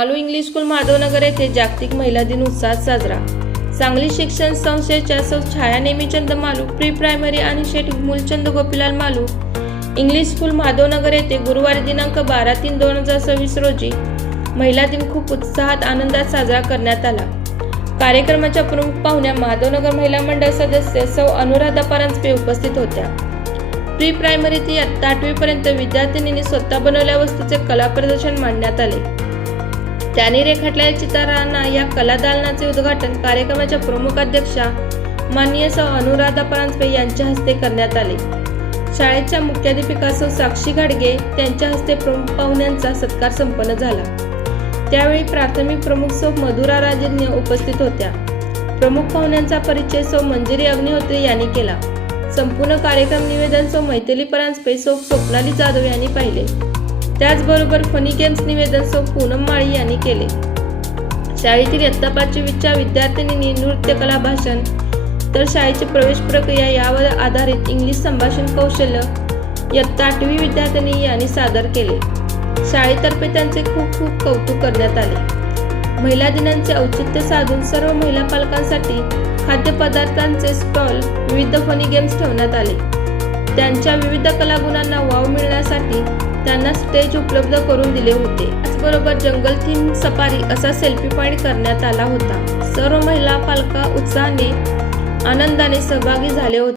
Malu English school Madhavnagar येथे जागतिक महिला दिन उत्साहात साजरा। सांगली शिक्षण संस्थेच्या सौ छाया नेमीचंद मालू प्री प्रायमरी आणि शेठ मूलचंद गोपीलाल मालू इंग्लिश स्कूल माधवनगर येथे गुरुवारी दिनांक 12/3/2026 रोजी महिला दिन खूप उत्साहात आनंदात साजरा करण्यात आला। कार्यक्रमाच्या प्रमुख पाहुण्या माधवनगर महिला मंडळ सदस्य सौ अनुराधा परांजपे उपस्थित होत्या। प्री प्रायमरी ते इयत्ता 8वी पर्यंत विद्यार्थिनींनी स्वतः बनवलेल्या वस्तूचे कला प्रदर्शन मांडण्यात आले। त्यांनी रेखाटलेल्या चित्रांना या कला दालनाचे उद्घाटन कार्यक्रमाच्या प्रमुख अध्यक्षा माननीय सौ अनुराधा परांजपे यांच्या हस्ते करण्यात आले। शाळेच्या मुख्याध्यापिका सौ साक्षी घाडगे त्यांच्या हस्ते प्रमुख पाहुण्यांचा सत्कार संपन्न झाला। त्यावेळी प्राथमिक प्रमुख सौ मधुरा राजेंनी उपस्थित होत्या। प्रमुख पाहुण्यांचा परिचय सौ मंजिरी अग्निहोत्री यांनी केला। संपूर्ण कार्यक्रम निवेदन सौ मैथिली परांजपे सौ स्वप्नाली जाधव यांनी पाहिले। त्याचबरोबर फनी गेम्स निवेदन सौ पूनम माळी यांनी केले। शाळेतील इयत्ता 5वीच्या विद्यार्थिनींनी नृत्य कला भाषण तर शाळेची प्रवेश प्रक्रिया यावर आधारित इंग्लिश संभाषण कौशल्य इयत्ता 8वी विद्यार्थिनी यांनी सादर केले। शाळेतर्फे त्यांचे खूप खूप कौतुक करण्यात आले। महिला दिनाचे औचित्य साधून सर्व महिला पालकांसाठी खाद्यपदार्थांचे स्टॉल विविध फनी गेम्स ठेवण्यात आले। त्यांच्या विविध कलागुणांना वाव मिळण्यासाठी त्यांना स्टेज उपलब्ध करून दिले होते। त्याचबरोबर जंगल थीम सफारी असा सेल्फी पॉइंट करण्यात आला होता। सर्व महिला पालक उत्साहाने आनंदाने सहभागी झाले होते।